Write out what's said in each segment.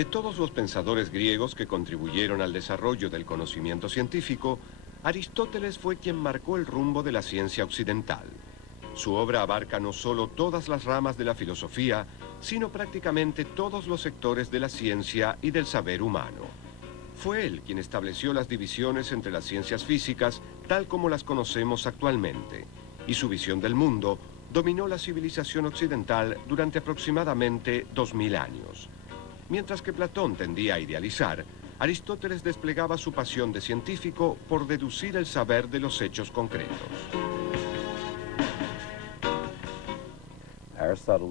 De todos los pensadores griegos que contribuyeron al desarrollo del conocimiento científico, Aristóteles fue quien marcó el rumbo de la ciencia occidental. Su obra abarca no solo todas las ramas de la filosofía, sino prácticamente todos los sectores de la ciencia y del saber humano. Fue él quien estableció las divisiones entre las ciencias físicas tal como las conocemos actualmente, y su visión del mundo dominó la civilización occidental durante aproximadamente 2000 años. Mientras que Platón tendía a idealizar, Aristóteles desplegaba su pasión de científico por deducir el saber de los hechos concretos.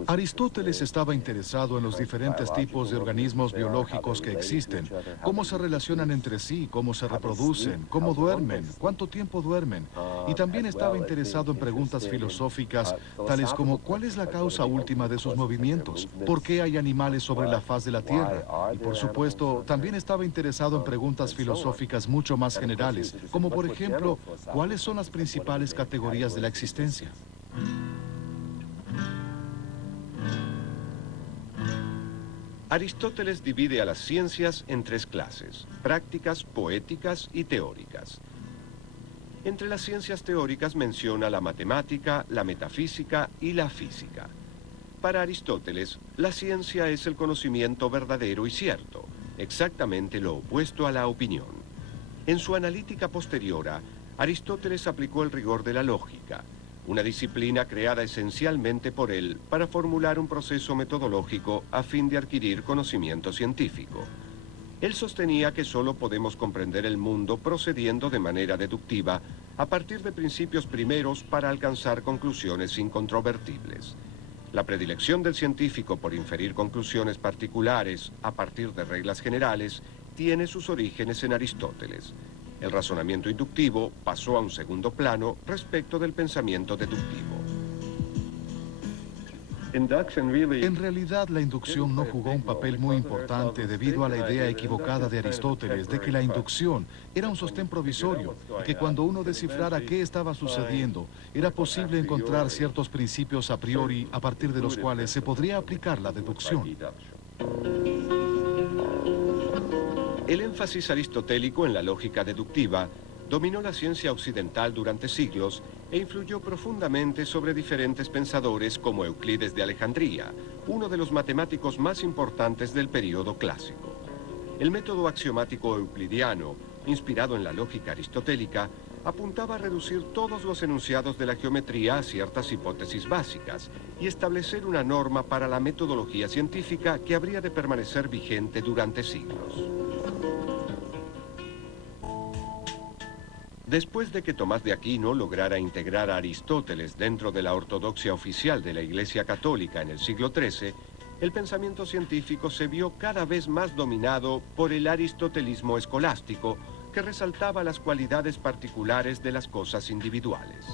Aristóteles estaba interesado en los diferentes tipos de organismos biológicos que existen, cómo se relacionan entre sí, cómo se reproducen, cómo duermen, cuánto tiempo duermen, y también estaba interesado en preguntas filosóficas, tales como ¿cuál es la causa última de sus movimientos? ¿Por qué hay animales sobre la faz de la Tierra? Y por supuesto, también estaba interesado en preguntas filosóficas mucho más generales, como por ejemplo, ¿cuáles son las principales categorías de la existencia? Aristóteles divide a las ciencias en tres clases: prácticas, poéticas y teóricas. Entre las ciencias teóricas menciona la matemática, la metafísica y la física. Para Aristóteles, la ciencia es el conocimiento verdadero y cierto, exactamente lo opuesto a la opinión. En su analítica posteriora, Aristóteles aplicó el rigor de la lógica, una disciplina creada esencialmente por él para formular un proceso metodológico a fin de adquirir conocimiento científico. Él sostenía que solo podemos comprender el mundo procediendo de manera deductiva a partir de principios primeros para alcanzar conclusiones incontrovertibles. La predilección del científico por inferir conclusiones particulares a partir de reglas generales tiene sus orígenes en Aristóteles. El razonamiento inductivo pasó a un segundo plano respecto del pensamiento deductivo. En realidad, la inducción no jugó un papel muy importante debido a la idea equivocada de Aristóteles de que la inducción era un sostén provisorio, que cuando uno descifrara qué estaba sucediendo, era posible encontrar ciertos principios a priori a partir de los cuales se podría aplicar la deducción. El énfasis aristotélico en la lógica deductiva dominó la ciencia occidental durante siglos e influyó profundamente sobre diferentes pensadores como Euclides de Alejandría, uno de los matemáticos más importantes del período clásico. El método axiomático euclidiano, inspirado en la lógica aristotélica, apuntaba a reducir todos los enunciados de la geometría a ciertas hipótesis básicas y establecer una norma para la metodología científica que habría de permanecer vigente durante siglos. Después de que Tomás de Aquino lograra integrar a Aristóteles dentro de la ortodoxia oficial de la Iglesia Católica en el siglo XIII, el pensamiento científico se vio cada vez más dominado por el aristotelismo escolástico, que resaltaba las cualidades particulares de las cosas individuales.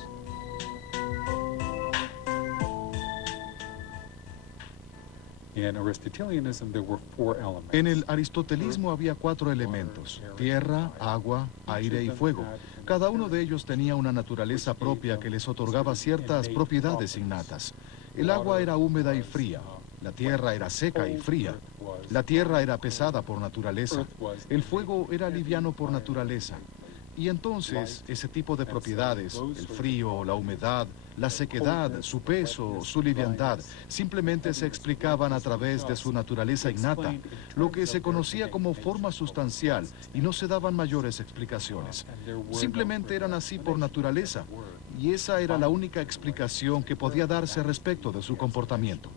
En el aristotelismo había 4 elementos: tierra, agua, aire y fuego. Cada uno de ellos tenía una naturaleza propia que les otorgaba ciertas propiedades innatas. El agua era húmeda y fría, la tierra era seca y fría, la tierra era pesada por naturaleza, el fuego era liviano por naturaleza. Y entonces, ese tipo de propiedades, el frío, la humedad, la sequedad, su peso, su liviandad, simplemente se explicaban a través de su naturaleza innata, lo que se conocía como forma sustancial, y no se daban mayores explicaciones. Simplemente eran así por naturaleza, y esa era la única explicación que podía darse respecto de su comportamiento.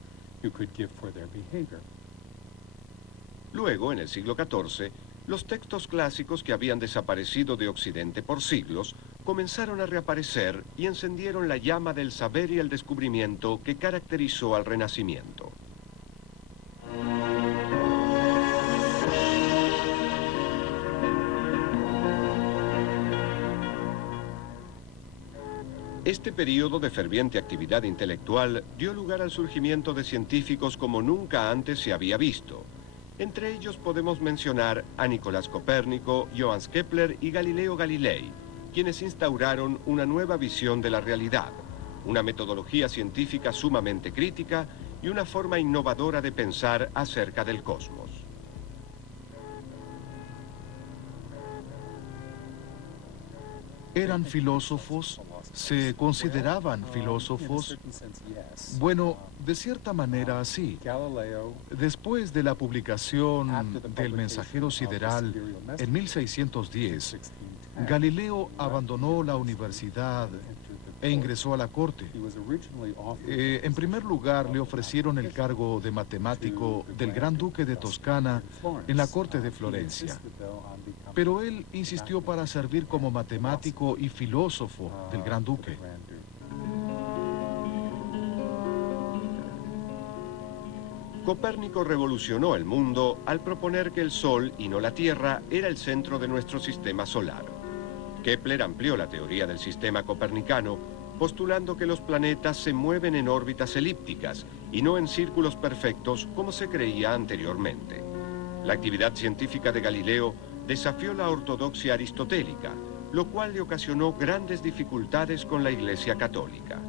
Luego, en el siglo XIV, los textos clásicos que habían desaparecido de Occidente por siglos comenzaron a reaparecer y encendieron la llama del saber y el descubrimiento que caracterizó al Renacimiento. Este periodo de ferviente actividad intelectual dio lugar al surgimiento de científicos como nunca antes se había visto. Entre ellos podemos mencionar a Nicolás Copérnico, Johannes Kepler y Galileo Galilei, quienes instauraron una nueva visión de la realidad, una metodología científica sumamente crítica y una forma innovadora de pensar acerca del cosmos. ¿Eran filósofos? ¿Se consideraban filósofos? Bueno, de cierta manera sí. Después de la publicación del Mensajero Sideral en 1610, Galileo abandonó la universidad e ingresó a la corte. En primer lugar, le ofrecieron el cargo de matemático del Gran Duque de Toscana en la corte de Florencia. Pero él insistió para servir como matemático y filósofo del Gran Duque. Copérnico revolucionó el mundo al proponer que el Sol y no la Tierra era el centro de nuestro sistema solar. Kepler amplió la teoría del sistema copernicano, postulando que los planetas se mueven en órbitas elípticas y no en círculos perfectos como se creía anteriormente. La actividad científica de Galileo desafió la ortodoxia aristotélica, lo cual le ocasionó grandes dificultades con la Iglesia Católica.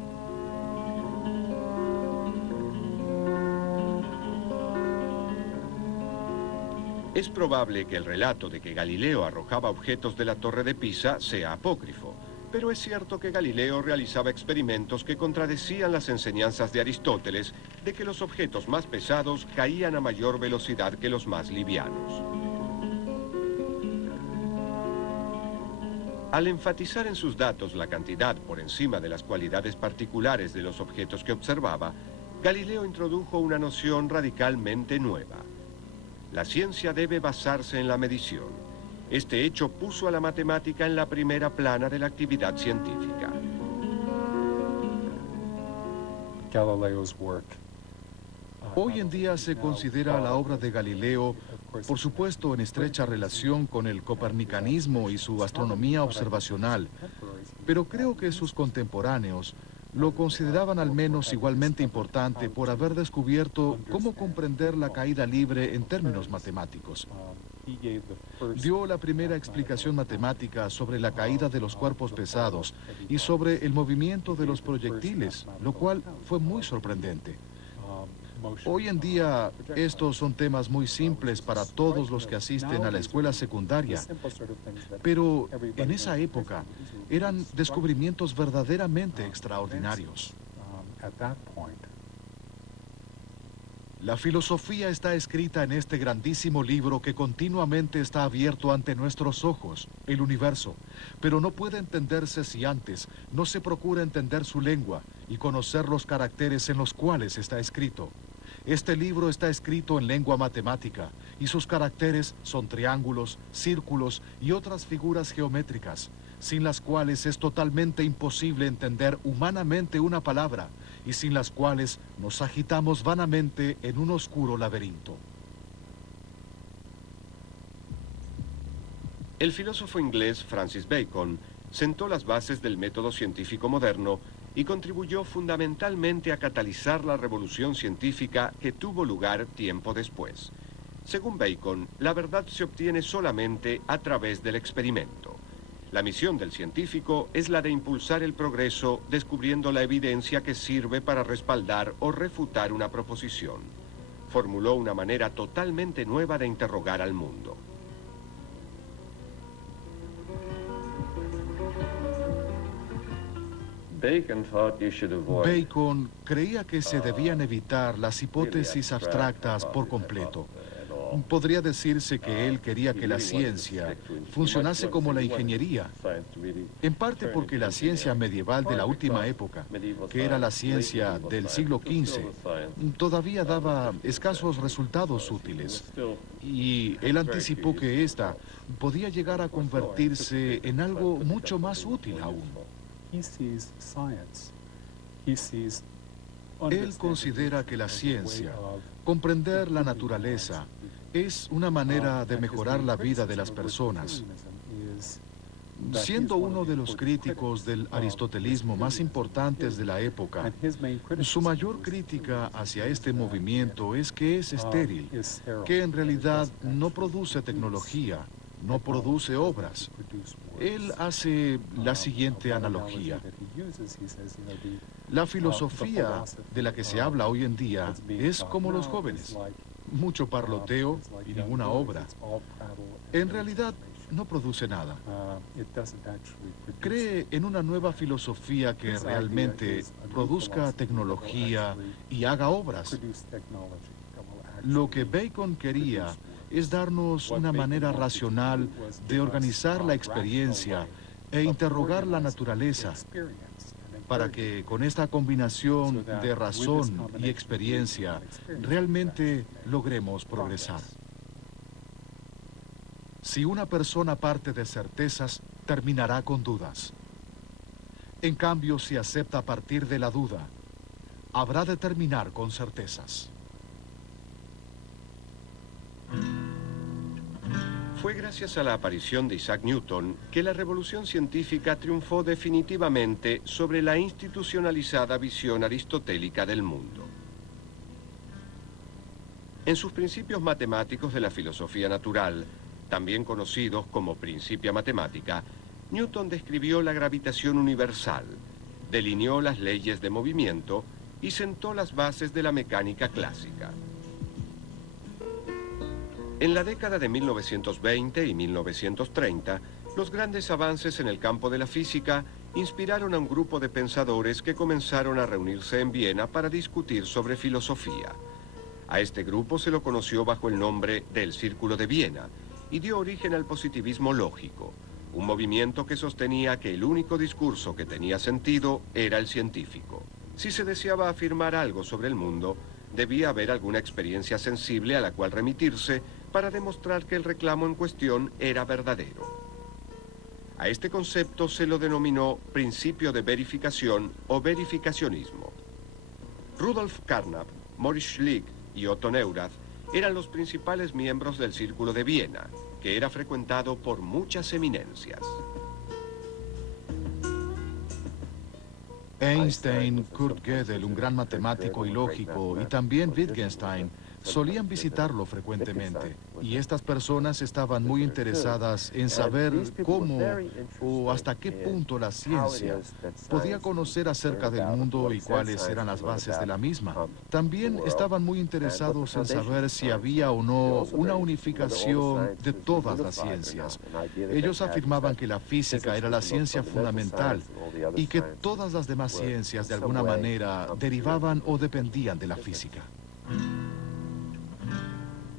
Es probable que el relato de que Galileo arrojaba objetos de la Torre de Pisa sea apócrifo, pero es cierto que Galileo realizaba experimentos que contradecían las enseñanzas de Aristóteles de que los objetos más pesados caían a mayor velocidad que los más livianos. Al enfatizar en sus datos la cantidad por encima de las cualidades particulares de los objetos que observaba, Galileo introdujo una noción radicalmente nueva. La ciencia debe basarse en la medición. Este hecho puso a la matemática en la primera plana de la actividad científica. Hoy en día se considera la obra de Galileo, por supuesto, en estrecha relación con el copernicanismo y su astronomía observacional, pero creo que sus contemporáneos lo consideraban al menos igualmente importante por haber descubierto cómo comprender la caída libre en términos matemáticos. Dio la primera explicación matemática sobre la caída de los cuerpos pesados y sobre el movimiento de los proyectiles, lo cual fue muy sorprendente. Hoy en día, estos son temas muy simples para todos los que asisten a la escuela secundaria, pero en esa época eran descubrimientos verdaderamente extraordinarios. La filosofía está escrita en este grandísimo libro que continuamente está abierto ante nuestros ojos, el universo, pero no puede entenderse si antes no se procura entender su lengua y conocer los caracteres en los cuales está escrito. Este libro está escrito en lengua matemática y sus caracteres son triángulos, círculos y otras figuras geométricas, sin las cuales es totalmente imposible entender humanamente una palabra y sin las cuales nos agitamos vanamente en un oscuro laberinto. El filósofo inglés Francis Bacon sentó las bases del método científico moderno y contribuyó fundamentalmente a catalizar la revolución científica que tuvo lugar tiempo después. Según Bacon, la verdad se obtiene solamente a través del experimento. La misión del científico es la de impulsar el progreso descubriendo la evidencia que sirve para respaldar o refutar una proposición. Formuló una manera totalmente nueva de interrogar al mundo. Bacon creía que se debían evitar las hipótesis abstractas por completo. Podría decirse que él quería que la ciencia funcionase como la ingeniería, en parte porque la ciencia medieval de la última época, que era la ciencia del siglo XV, todavía daba escasos resultados útiles. Y él anticipó que ésta podía llegar a convertirse en algo mucho más útil aún. Él considera que la ciencia, comprender la naturaleza, es una manera de mejorar la vida de las personas. Siendo uno de los críticos del aristotelismo más importantes de la época, su mayor crítica hacia este movimiento es que es estéril, que en realidad no produce tecnología, no produce obras. Él hace la siguiente analogía. La filosofía de la que se habla hoy en día es como los jóvenes. Mucho parloteo y ninguna obra. En realidad, no produce nada. Cree en una nueva filosofía que realmente produzca tecnología y haga obras. Lo que Bacon quería es darnos una manera racional de organizar la experiencia e interrogar la naturaleza, para que con esta combinación de razón y experiencia realmente logremos progresar. Si una persona parte de certezas, terminará con dudas. En cambio, si acepta partir de la duda, habrá de terminar con certezas. Fue gracias a la aparición de Isaac Newton que la revolución científica triunfó definitivamente sobre la institucionalizada visión aristotélica del mundo. En sus principios matemáticos de la filosofía natural, también conocidos como Principia Mathematica, Newton describió la gravitación universal, delineó las leyes de movimiento y sentó las bases de la mecánica clásica. En la década de 1920 y 1930, los grandes avances en el campo de la física inspiraron a un grupo de pensadores que comenzaron a reunirse en Viena para discutir sobre filosofía. A este grupo se lo conoció bajo el nombre del Círculo de Viena y dio origen al positivismo lógico, un movimiento que sostenía que el único discurso que tenía sentido era el científico. Si se deseaba afirmar algo sobre el mundo, debía haber alguna experiencia sensible a la cual remitirse para demostrar que el reclamo en cuestión era verdadero. A este concepto se lo denominó principio de verificación o verificacionismo. Rudolf Carnap, Maurice Schlick y Otto Neurath eran los principales miembros del Círculo de Viena, que era frecuentado por muchas eminencias. Einstein, Kurt Gödel, un gran matemático y lógico, y también Wittgenstein, solían visitarlo frecuentemente, y estas personas estaban muy interesadas en saber cómo o hasta qué punto la ciencia podía conocer acerca del mundo y cuáles eran las bases de la misma. También estaban muy interesados en saber si había o no una unificación de todas las ciencias. Ellos afirmaban que la física era la ciencia fundamental y que todas las demás ciencias de alguna manera derivaban o dependían de la física.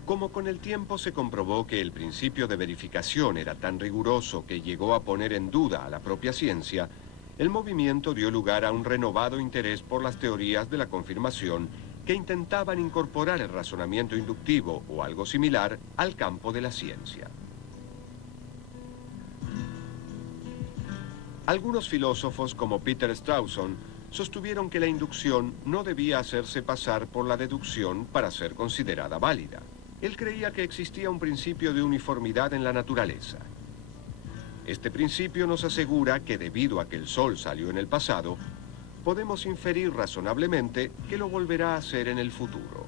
Como con el tiempo se comprobó que el principio de verificación era tan riguroso que llegó a poner en duda a la propia ciencia, el movimiento dio lugar a un renovado interés por las teorías de la confirmación que intentaban incorporar el razonamiento inductivo o algo similar al campo de la ciencia. Algunos filósofos como Peter Strawson sostuvieron que la inducción no debía hacerse pasar por la deducción para ser considerada válida. Él creía que existía un principio de uniformidad en la naturaleza. Este principio nos asegura que debido a que el Sol salió en el pasado, podemos inferir razonablemente que lo volverá a hacer en el futuro.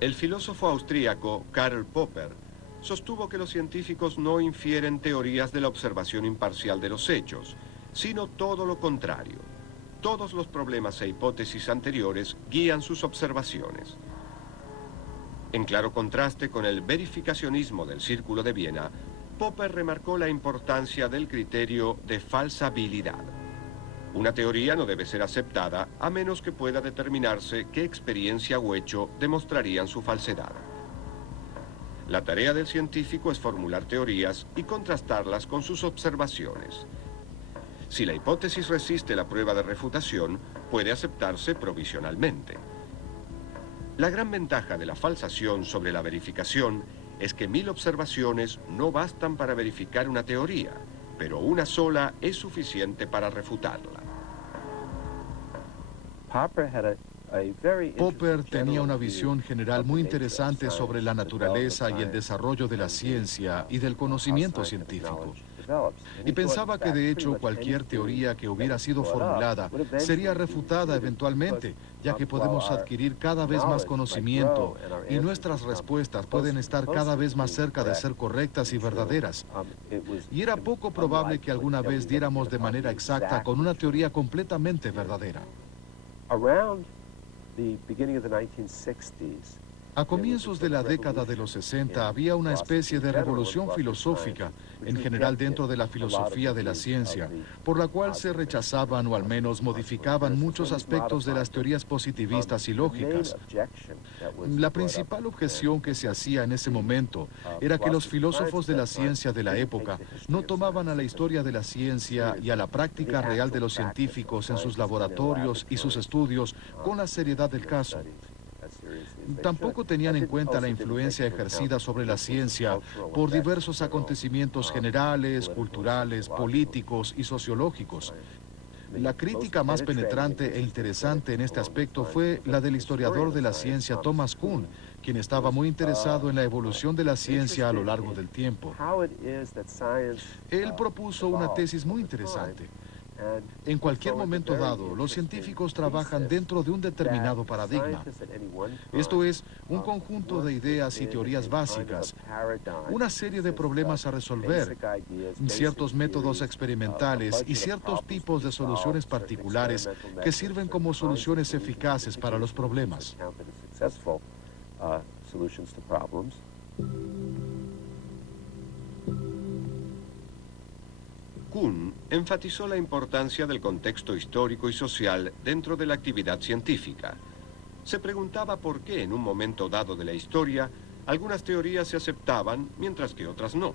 El filósofo austríaco Karl Popper sostuvo que los científicos no infieren teorías de la observación imparcial de los hechos, sino todo lo contrario. Todos los problemas e hipótesis anteriores guían sus observaciones. En claro contraste con el verificacionismo del Círculo de Viena, Popper remarcó la importancia del criterio de falsabilidad. Una teoría no debe ser aceptada a menos que pueda determinarse qué experiencia o hecho demostrarían su falsedad. La tarea del científico es formular teorías y contrastarlas con sus observaciones. Si la hipótesis resiste la prueba de refutación, puede aceptarse provisionalmente. La gran ventaja de la falsación sobre la verificación es que 1000 observaciones no bastan para verificar una teoría, pero una sola es suficiente para refutarla. Popper tenía una visión general muy interesante sobre la naturaleza y el desarrollo de la ciencia y del conocimiento científico. Y pensaba que de hecho cualquier teoría que hubiera sido formulada sería refutada eventualmente, ya que podemos adquirir cada vez más conocimiento y nuestras respuestas pueden estar cada vez más cerca de ser correctas y verdaderas. Y era poco probable que alguna vez diéramos de manera exacta con una teoría completamente verdadera. A comienzos de la década de los 60 había una especie de revolución filosófica, en general dentro de la filosofía de la ciencia, por la cual se rechazaban o al menos modificaban muchos aspectos de las teorías positivistas y lógicas. La principal objeción que se hacía en ese momento era que los filósofos de la ciencia de la época no tomaban a la historia de la ciencia y a la práctica real de los científicos en sus laboratorios y sus estudios con la seriedad del caso. Tampoco tenían en cuenta la influencia ejercida sobre la ciencia por diversos acontecimientos generales, culturales, políticos y sociológicos. La crítica más penetrante e interesante en este aspecto fue la del historiador de la ciencia Thomas Kuhn, quien estaba muy interesado en la evolución de la ciencia a lo largo del tiempo. Él propuso una tesis muy interesante. En cualquier momento dado, los científicos trabajan dentro de un determinado paradigma. Esto es, un conjunto de ideas y teorías básicas, una serie de problemas a resolver, ciertos métodos experimentales y ciertos tipos de soluciones particulares que sirven como soluciones eficaces para los problemas. Kuhn enfatizó la importancia del contexto histórico y social dentro de la actividad científica. Se preguntaba por qué en un momento dado de la historia algunas teorías se aceptaban mientras que otras no.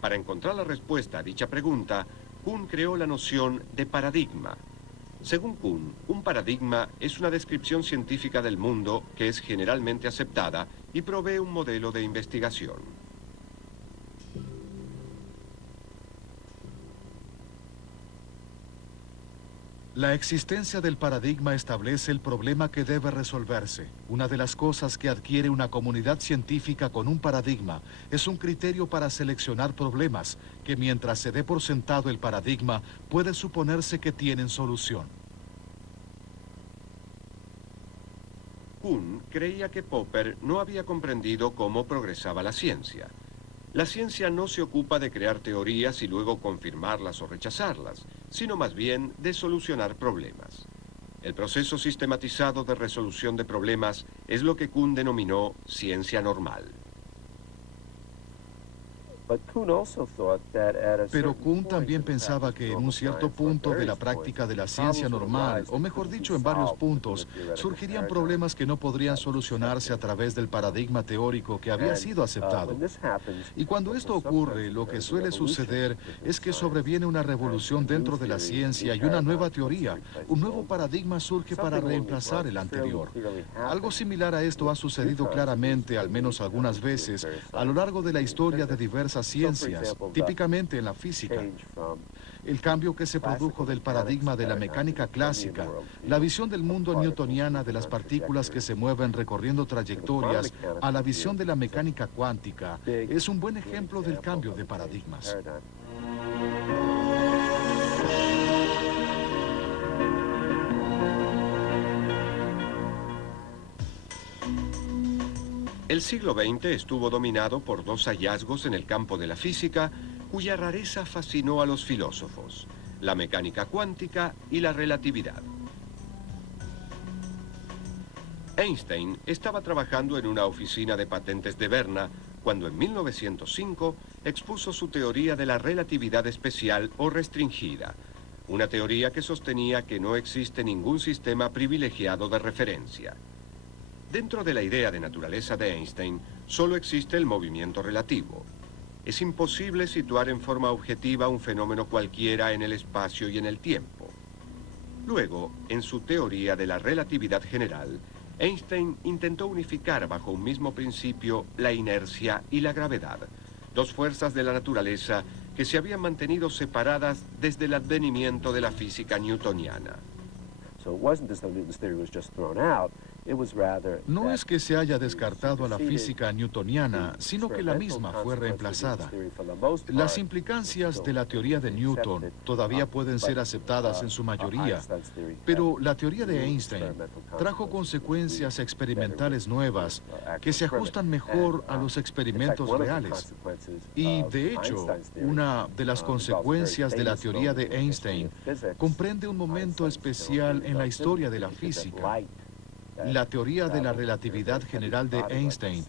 Para encontrar la respuesta a dicha pregunta, Kuhn creó la noción de paradigma. Según Kuhn, un paradigma es una descripción científica del mundo que es generalmente aceptada y provee un modelo de investigación. La existencia del paradigma establece el problema que debe resolverse. Una de las cosas que adquiere una comunidad científica con un paradigma es un criterio para seleccionar problemas que, mientras se dé por sentado el paradigma, puede suponerse que tienen solución. Kuhn creía que Popper no había comprendido cómo progresaba la ciencia. La ciencia no se ocupa de crear teorías y luego confirmarlas o rechazarlas, sino más bien de solucionar problemas. El proceso sistematizado de resolución de problemas es lo que Kuhn denominó ciencia normal. Pero Kuhn también pensaba que en un cierto punto de la práctica de la ciencia normal, o mejor dicho, en varios puntos, surgirían problemas que no podrían solucionarse a través del paradigma teórico que había sido aceptado. Y cuando esto ocurre, lo que suele suceder es que sobreviene una revolución dentro de la ciencia y una nueva teoría. Un nuevo paradigma surge para reemplazar el anterior. Algo similar a esto ha sucedido claramente, al menos algunas veces, a lo largo de la historia de diversas ciencias, típicamente en la física. El cambio que se produjo del paradigma de la mecánica clásica, la visión del mundo newtoniana de las partículas que se mueven recorriendo trayectorias, a la visión de la mecánica cuántica, es un buen ejemplo del cambio de paradigmas. El siglo XX estuvo dominado por dos hallazgos en el campo de la física cuya rareza fascinó a los filósofos: la mecánica cuántica y la relatividad. Einstein estaba trabajando en una oficina de patentes de Berna cuando en 1905 expuso su teoría de la relatividad especial o restringida, una teoría que sostenía que no existe ningún sistema privilegiado de referencia. Dentro de la idea de naturaleza de Einstein, solo existe el movimiento relativo. Es imposible situar en forma objetiva un fenómeno cualquiera en el espacio y en el tiempo. Luego, en su teoría de la relatividad general, Einstein intentó unificar bajo un mismo principio la inercia y la gravedad, dos fuerzas de la naturaleza que se habían mantenido separadas desde el advenimiento de la física newtoniana. No es que se haya descartado a la física newtoniana, sino que la misma fue reemplazada. Las implicancias de la teoría de Newton todavía pueden ser aceptadas en su mayoría, pero la teoría de Einstein trajo consecuencias experimentales nuevas que se ajustan mejor a los experimentos reales. Y, de hecho, una de las consecuencias de la teoría de Einstein comprende un momento especial en la historia de la física. La teoría de la relatividad general de Einstein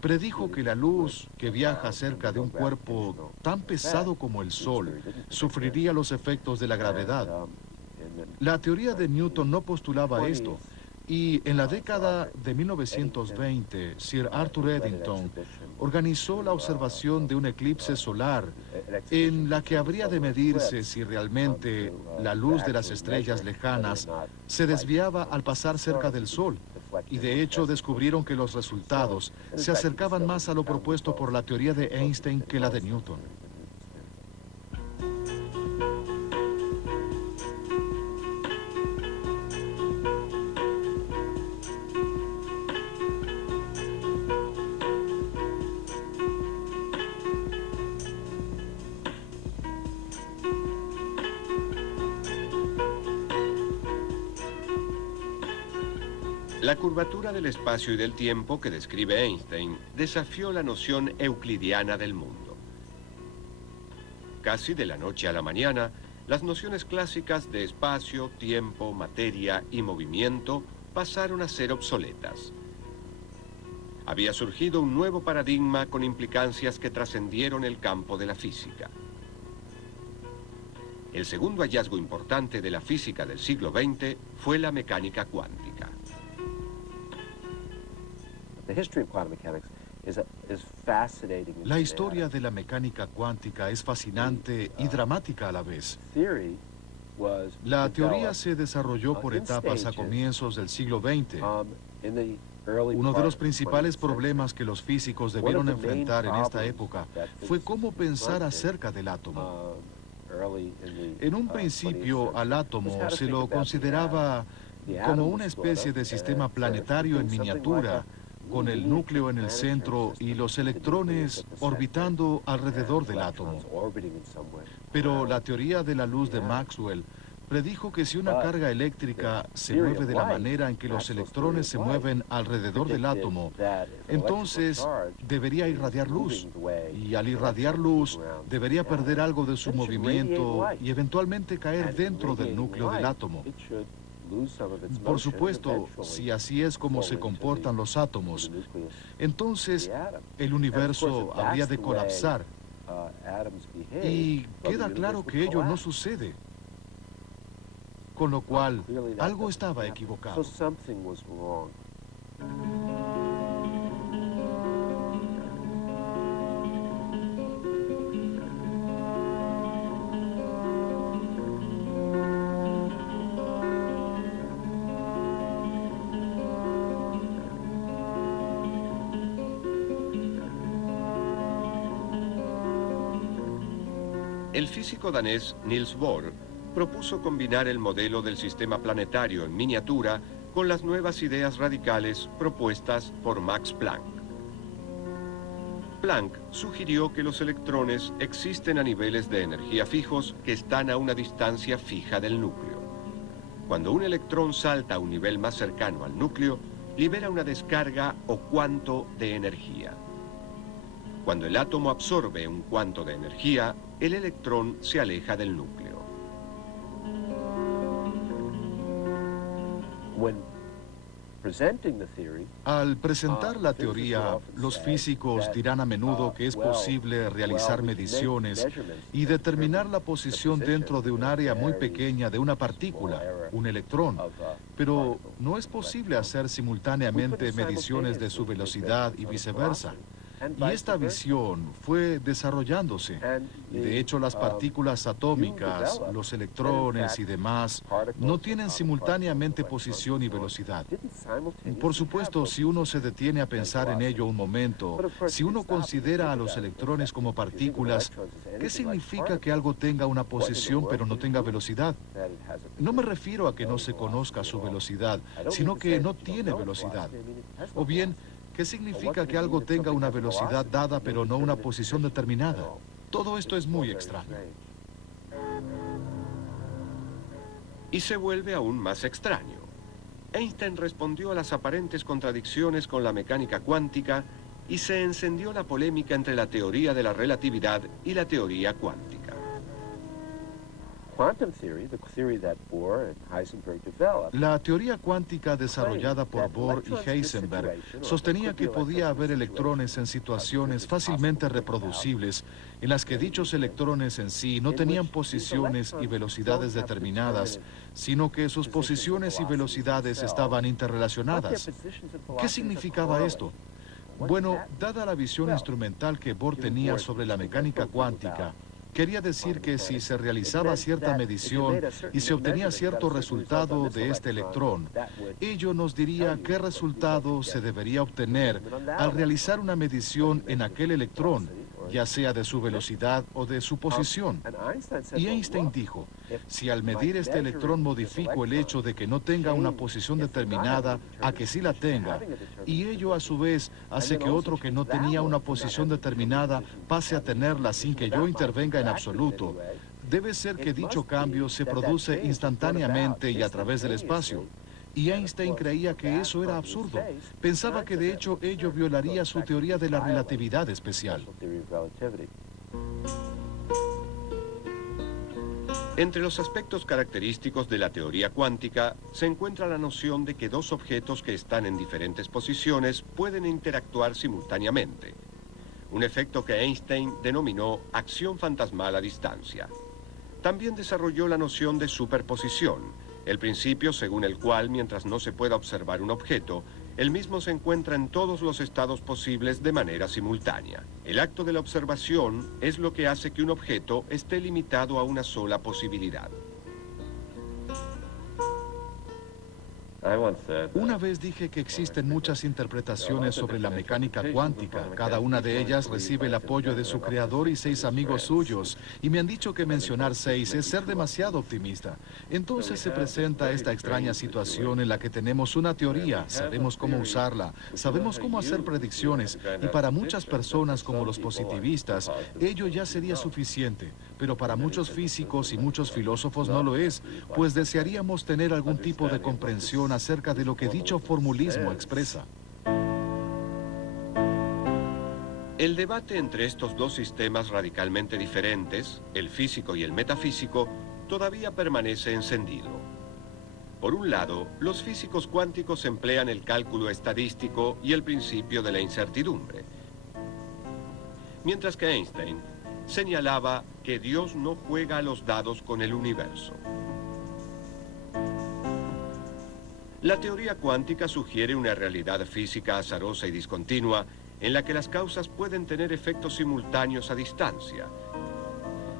predijo que la luz que viaja cerca de un cuerpo tan pesado como el Sol sufriría los efectos de la gravedad. La teoría de Newton no postulaba esto, y en la década de 1920, Sir Arthur Eddington organizó la observación de un eclipse solar en la que habría de medirse si realmente la luz de las estrellas lejanas se desviaba al pasar cerca del Sol. Y de hecho descubrieron que los resultados se acercaban más a lo propuesto por la teoría de Einstein que la de Newton. La curvatura del espacio y del tiempo que describe Einstein desafió la noción euclidiana del mundo. Casi de la noche a la mañana, las nociones clásicas de espacio, tiempo, materia y movimiento pasaron a ser obsoletas. Había surgido un nuevo paradigma con implicancias que trascendieron el campo de la física. El segundo hallazgo importante de la física del siglo XX fue la mecánica cuántica. La historia de la mecánica cuántica es fascinante y dramática a la vez. La teoría se desarrolló por etapas a comienzos del siglo XX. Uno de los principales problemas que los físicos debieron enfrentar en esta época fue cómo pensar acerca del átomo. En un principio, al átomo se lo consideraba como una especie de sistema planetario en miniatura, con el núcleo en el centro y los electrones orbitando alrededor del átomo. Pero la teoría de la luz de Maxwell predijo que si una carga eléctrica se mueve de la manera en que los electrones se mueven alrededor del átomo, entonces debería irradiar luz, y al irradiar luz debería perder algo de su movimiento y eventualmente caer dentro del núcleo del átomo. Por supuesto, si así es como se comportan los átomos, entonces el universo habría de colapsar. Y queda claro que ello no sucede. Con lo cual, algo estaba equivocado. El físico danés Niels Bohr propuso combinar el modelo del sistema planetario en miniatura con las nuevas ideas radicales propuestas por Max Planck. Planck sugirió que los electrones existen a niveles de energía fijos que están a una distancia fija del núcleo. Cuando un electrón salta a un nivel más cercano al núcleo, libera una descarga o cuanto de energía. Cuando el átomo absorbe un cuanto de energía, el electrón se aleja del núcleo. Al presentar la teoría, los físicos dirán a menudo que es posible realizar mediciones y determinar la posición dentro de un área muy pequeña de una partícula, un electrón, pero no es posible hacer simultáneamente mediciones de su velocidad y viceversa. Y esta visión fue desarrollándose. De hecho, las partículas atómicas, los electrones y demás, no tienen simultáneamente posición y velocidad. Por supuesto, si uno se detiene a pensar en ello un momento, si uno considera a los electrones como partículas, ¿qué significa que algo tenga una posición pero no tenga velocidad? No me refiero a que no se conozca su velocidad, sino que no tiene velocidad. O bien, ¿qué significa que algo tenga una velocidad dada pero no una posición determinada? Todo esto es muy extraño. Y se vuelve aún más extraño. Einstein respondió a las aparentes contradicciones con la mecánica cuántica y se encendió la polémica entre la teoría de la relatividad y la teoría cuántica. La teoría cuántica desarrollada por Bohr y Heisenberg sostenía que podía haber electrones en situaciones fácilmente reproducibles en las que dichos electrones en sí no tenían posiciones y velocidades determinadas, sino que sus posiciones y velocidades estaban interrelacionadas. ¿Qué significaba esto? Bueno, dada la visión instrumental que Bohr tenía sobre la mecánica cuántica, quería decir que si se realizaba cierta medición y se obtenía cierto resultado de este electrón, ello nos diría qué resultado se debería obtener al realizar una medición en aquel electrón, ya sea de su velocidad o de su posición. Y Einstein dijo, si al medir este electrón modifico el hecho de que no tenga una posición determinada a que sí la tenga, y ello a su vez hace que otro que no tenía una posición determinada pase a tenerla sin que yo intervenga en absoluto, debe ser que dicho cambio se produce instantáneamente y a través del espacio. Y Einstein creía que eso era absurdo. Pensaba que de hecho ello violaría su teoría de la relatividad especial. Entre los aspectos característicos de la teoría cuántica se encuentra la noción de que dos objetos que están en diferentes posiciones pueden interactuar simultáneamente, un efecto que Einstein denominó acción fantasmal a distancia. También desarrolló la noción de superposición, el principio según el cual, mientras no se pueda observar un objeto, el mismo se encuentra en todos los estados posibles de manera simultánea. El acto de la observación es lo que hace que un objeto esté limitado a una sola posibilidad. Una vez dije que existen muchas interpretaciones sobre la mecánica cuántica. Cada una de ellas recibe el apoyo de su creador y 6 amigos suyos. Y me han dicho que mencionar 6 es ser demasiado optimista. Entonces se presenta esta extraña situación en la que tenemos una teoría, sabemos cómo usarla, sabemos cómo hacer predicciones. Y para muchas personas como los positivistas, ello ya sería suficiente. Pero para muchos físicos y muchos filósofos no lo es, pues desearíamos tener algún tipo de comprensión acerca de lo que dicho formulismo expresa. El debate entre estos dos sistemas radicalmente diferentes, el físico y el metafísico, todavía permanece encendido. Por un lado, los físicos cuánticos emplean el cálculo estadístico y el principio de la incertidumbre, mientras que Einstein señalaba que Dios no juega a los dados con el universo. La teoría cuántica sugiere una realidad física azarosa y discontinua en la que las causas pueden tener efectos simultáneos a distancia,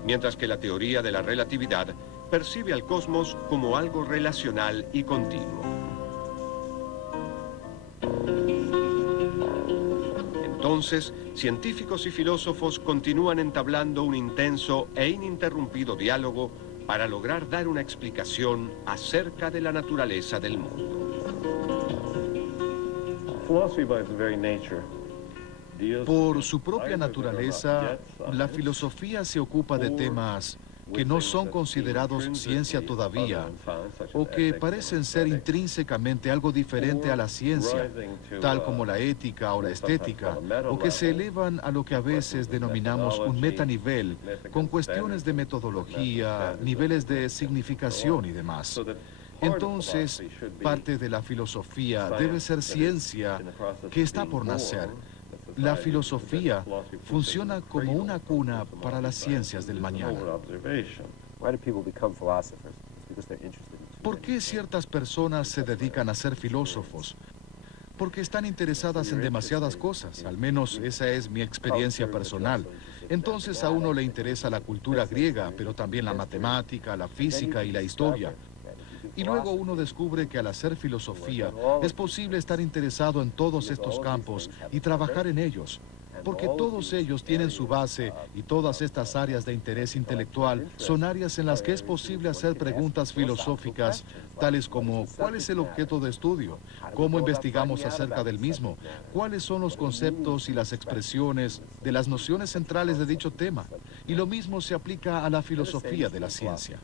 mientras que la teoría de la relatividad percibe al cosmos como algo relacional y continuo. Entonces, científicos y filósofos continúan entablando un intenso e ininterrumpido diálogo para lograr dar una explicación acerca de la naturaleza del mundo. Por su propia naturaleza, la filosofía se ocupa de temas que no son considerados ciencia todavía, o que parecen ser intrínsecamente algo diferente a la ciencia, tal como la ética o la estética, o que se elevan a lo que a veces denominamos un metanivel, con cuestiones de metodología, niveles de significación y demás. Entonces, parte de la filosofía debe ser ciencia que está por nacer. La filosofía funciona como una cuna para las ciencias del mañana. ¿Por qué ciertas personas se dedican a ser filósofos? Porque están interesadas en demasiadas cosas, al menos esa es mi experiencia personal. Entonces a uno le interesa la cultura griega, pero también la matemática, la física y la historia. Y luego uno descubre que al hacer filosofía es posible estar interesado en todos estos campos y trabajar en ellos, porque todos ellos tienen su base y todas estas áreas de interés intelectual son áreas en las que es posible hacer preguntas filosóficas, tales como ¿cuál es el objeto de estudio? ¿Cómo investigamos acerca del mismo? ¿Cuáles son los conceptos y las expresiones de las nociones centrales de dicho tema? Y lo mismo se aplica a la filosofía de la ciencia.